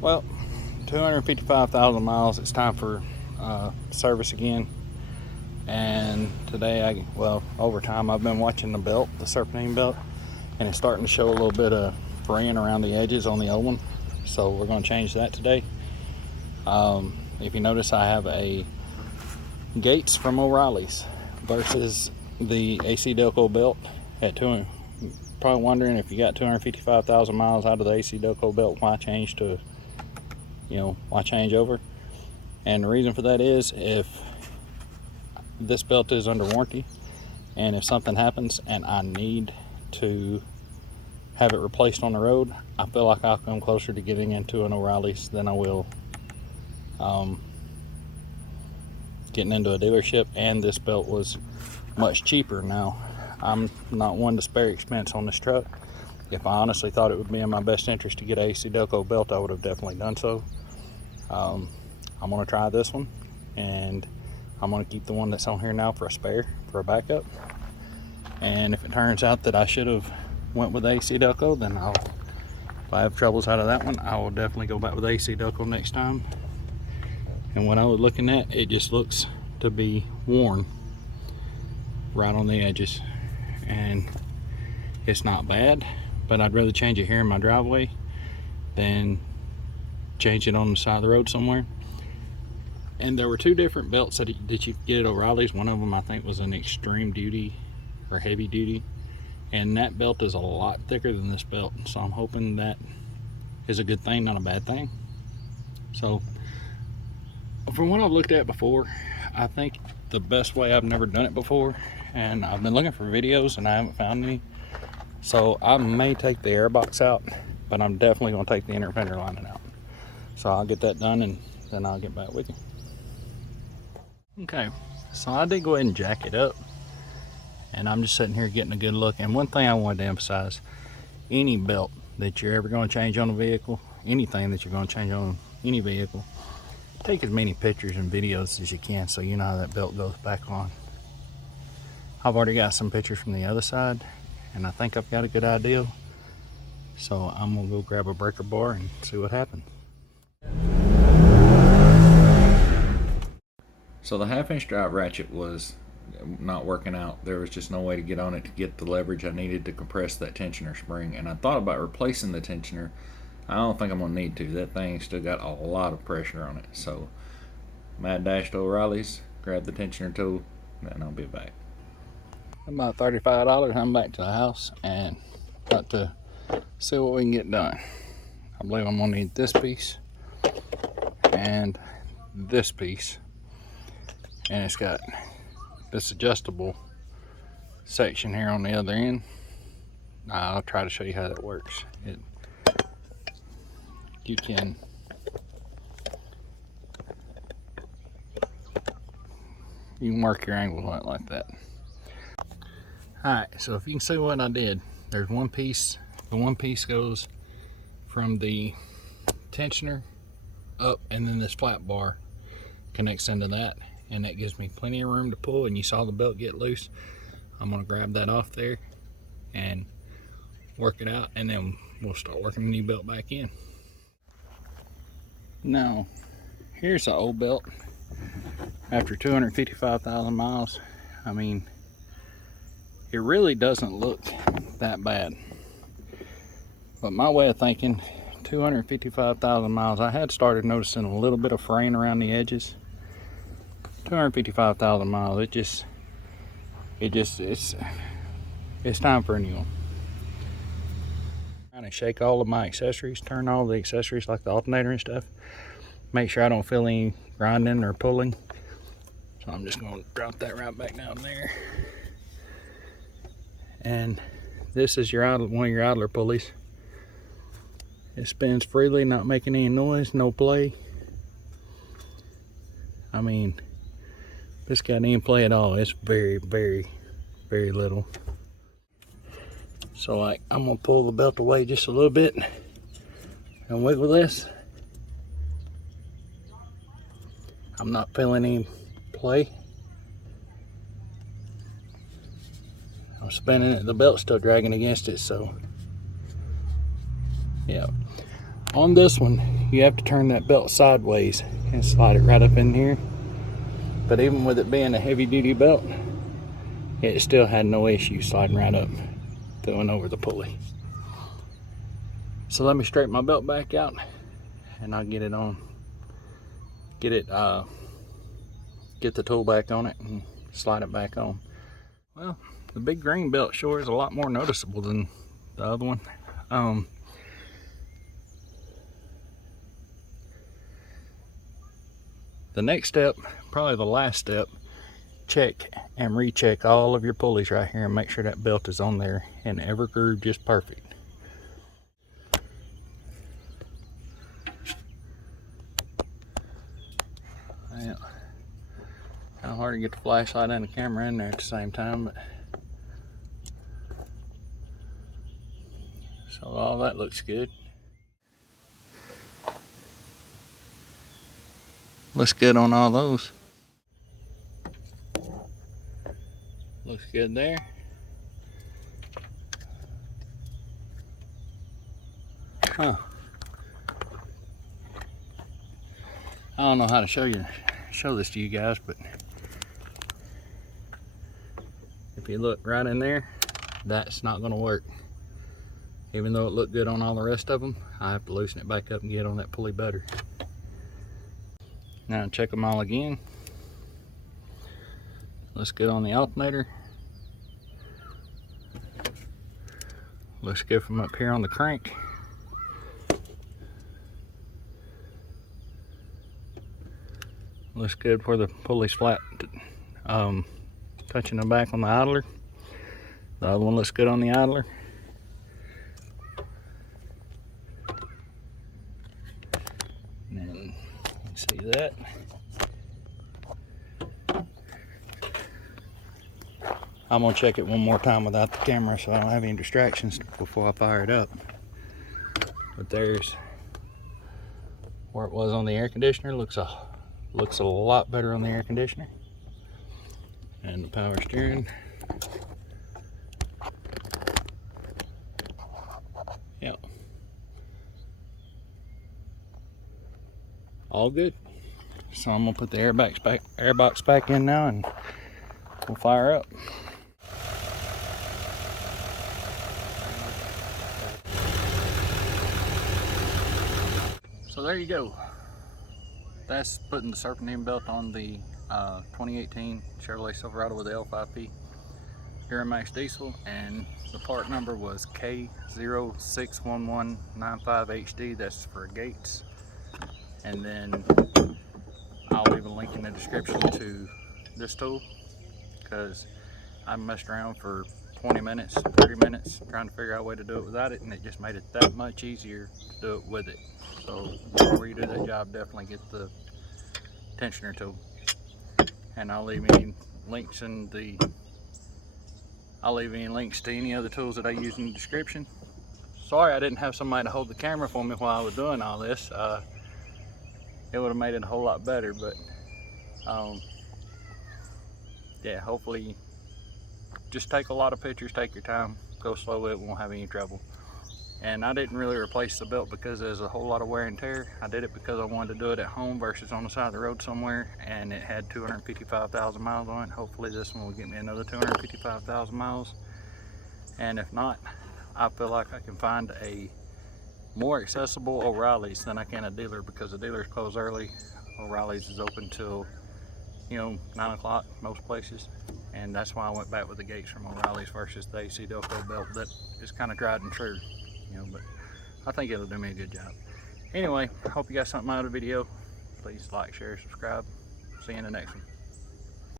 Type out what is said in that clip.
Well, 255,000 miles, it's time for service again. And today, over time I've been watching the belt, the Serpentine Belt, and it's starting to show a little bit of fraying around the edges on the old one. So we're going to change that today. If you notice, I have a Gates from O'Reilly's versus the AC Delco belt at 200. Probably wondering, if you got 255,000 miles out of the AC Delco belt, why change to, why change over? And the reason for that is, if this belt is under warranty, and if something happens and I need to have it replaced on the road, I feel like I'll come closer to getting into an O'Reilly's than I will getting into a dealership. And this belt was much cheaper. Now, I'm not one to spare expense on this truck. If I honestly thought it would be in my best interest to get an AC Delco belt, I would have definitely done so. I'm going to try this one, and I'm going to keep the one that's on here now for a spare, for a backup. And if it turns out that I should have went with AC Delco, then if I have troubles out of that one, I will definitely go back with AC Delco next time. And when I was looking at it, just looks to be worn right on the edges, and it's not bad, but I'd rather change it here in my driveway than change it on the side of the road somewhere. And there were two different belts that you could get at O'Reilly's. One of them I think was an extreme duty or heavy duty, and that belt is a lot thicker than this belt, so I'm hoping that is a good thing, not a bad thing. So from what I've looked at before, I think the best way, I've never done it before, and I've been looking for videos and I haven't found any, so I may take the air box out, but I'm definitely going to take the inner fender lining out. So I'll get that done, and then I'll get back with you. Okay, so I did go ahead and jack it up, and I'm just sitting here getting a good look. And one thing I wanted to emphasize, any belt that you're ever going to change on a vehicle, anything that you're going to change on any vehicle, take as many pictures and videos as you can, so you know how that belt goes back on. I've already got some pictures from the other side, and I think I've got a good idea. So I'm gonna go grab a breaker bar and see what happens. So the 1/2-inch drive ratchet was not working out. There was just no way to get on it to get the leverage I needed to compress that tensioner spring, and I thought about replacing the tensioner. I don't think I'm gonna need to. That thing still got a lot of pressure on it. So mad dash to O'Reilly's, grab the tensioner tool, and then I'll be back. About $35, I'm back to the house and about to see what we can get done. I believe I'm gonna need this piece and this piece, and it's got this adjustable section here on the other end. I'll try to show you how that works. You can work your angle on it like that. Alright, so if you can see what I did, there's one piece. The one piece goes from the tensioner up, and then this flat bar connects into that, and that gives me plenty of room to pull. And you saw the belt get loose. I'm going to grab that off there and work it out, and then we'll start working the new belt back in. Now, here's the old belt after 255,000 miles. I mean, it really doesn't look that bad. But my way of thinking, 255,000 miles, I had started noticing a little bit of fraying around the edges. 255,000 miles, it's time for a new one. I'm trying to shake all of my accessories, turn all the accessories like the alternator and stuff. Make sure I don't feel any grinding or pulling. So I'm just going to drop that right back down there. And this is your one of your idler pulleys. It spins freely, not making any noise, no play. I mean, this got any play at all. It's very, very, very little. So like, I'm gonna pull the belt away just a little bit and wiggle this. I'm not feeling any play. I'm spinning it, the belt's still dragging against it, so yeah. On this one, you have to turn that belt sideways and slide it right up in here. But even with it being a heavy duty belt, it still had no issue sliding right up, going over the pulley. So let me straighten my belt back out and I'll get it on, get the tool back on it and slide it back on. Well, the big green belt sure is a lot more noticeable than the other one. The next step, probably the last step, check and recheck all of your pulleys right here and make sure that belt is on there in every groove just perfect. Yeah, kind of hard to get the flashlight and the camera in there at the same time, but so all that looks good. Looks good on all those. Looks good there. Huh. I don't know how to show this to you guys, but if you look right in there, that's not going to work. Even though it looked good on all the rest of them, I have to loosen it back up and get on that pulley better. Now check them all again. Looks good on the alternator. Looks good from up here on the crank. Looks good where the pulley's flat, touching the back on the idler. The other one looks good on the idler. And you see that. I'm gonna check it one more time without the camera so I don't have any distractions before I fire it up. But there's where it was on the air conditioner. Looks a lot better on the air conditioner. And the power steering. Yep. All good. So I'm gonna put the airbox back in now and we'll fire up. So there you go. That's putting the Serpentine Belt on the 2018 Chevrolet Silverado with the L5P DURAMAX diesel, and the part number was K061195HD. That's for gates. And then I'll leave a link in the description to this tool, because I messed around for 20 minutes, 30 minutes trying to figure out a way to do it without it, and it just made it that much easier to do it with it. So before you do that job, definitely get the tensioner tool. And I'll leave any links to any other tools that I use in the description. Sorry I didn't have somebody to hold the camera for me while I was doing all this. It would have made it a whole lot better, but yeah, hopefully just take a lot of pictures, take your time, go slow, it won't have any trouble. And I didn't really replace the belt because there's a whole lot of wear and tear. I did it because I wanted to do it at home versus on the side of the road somewhere, and it had 255,000 miles on it. Hopefully this one will get me another 255,000 miles. And if not, I feel like I can find a more accessible O'Reilly's than I can a dealer, because the dealers close early. O'Reilly's is open till 9 o'clock most places, and that's why I went back with the gates from O'Reilly's versus the AC Delco belt that is kind of tried and true, but I think it'll do me a good job. Anyway, I hope you got something out of the video. Please like, share, subscribe. See you in the next one.